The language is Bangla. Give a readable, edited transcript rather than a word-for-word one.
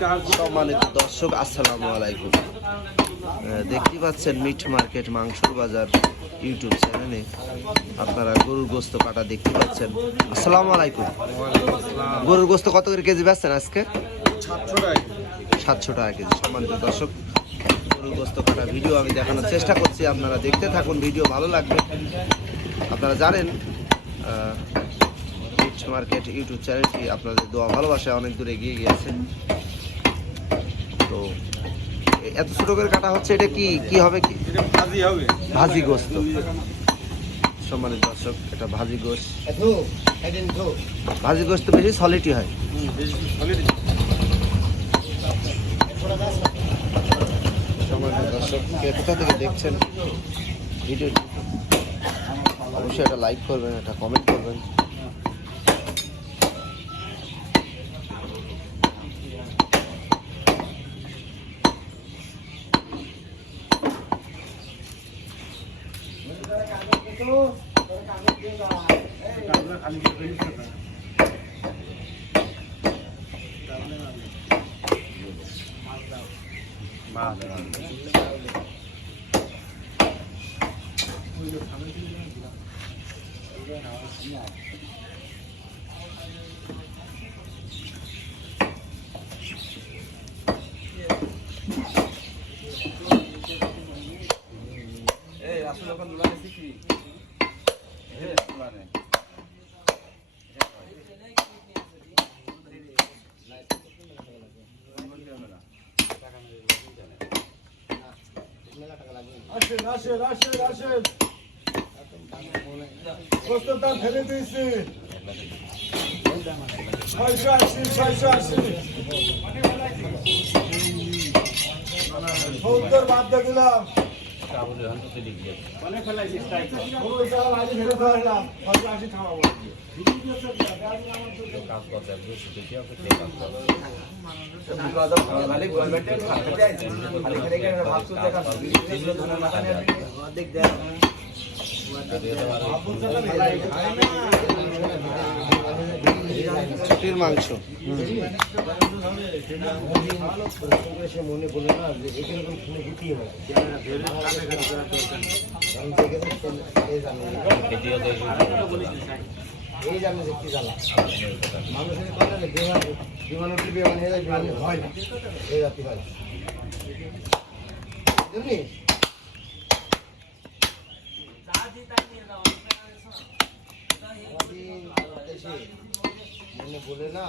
সম্মানিত দর্শক আসসালামু আলাইকুম। দেখতে পাচ্ছেন মিট মার্কেট মাংসর বাজার ইউটিউব চ্যানেলে আপনারা গরুর গোস্ত কাটা দেখতে পাচ্ছেন। আসসালামু আলাইকুম। গরুর গোস্ত কত করে কেজি বেচছেন আজকে? 700 টাকা কেজি। সম্মানিত দর্শক, গরুর গোস্ত কাটা ভিডিও আমি দেখানোর চেষ্টা করছি, আপনারা দেখতে থাকুন, ভিডিও ভালো লাগবে। আপনারা জানেন মিট মার্কেট ইউটিউব চ্যানেলটি আপনাদের দোয়া ভালোবাসায় অনেক দূর এগিয়ে গিয়েছে। তো এত ছোট করে কাটা হচ্ছে, এটা কি কি হবে? কি ভাজি হবে? ভাজি গোস্ত। সম্মানিত দর্শক, এটা ভাজি গোস্ত। ভাজি গোস্ত বেশি সলিডই হয়। সম্মানিত দর্শক, কে কোথা থেকে দেখছেন ভিডিওটি অবশ্যই এটা লাইক করবেন, এটা কমেন্ট করবেন। আসেন গোস্তের দাম ফেলে দিয়েছি 680 70 বাদ দিয়ে দিলাম। ছুটির মাংস মনে করলো না যে এরকম শুনে দিতেই হবে। এই জানে যে কি জ্বালা মানুষের কথা বিমান উঠবে বিমান হয় না, এই রাতি হয় বুঝলি? মনে বলে না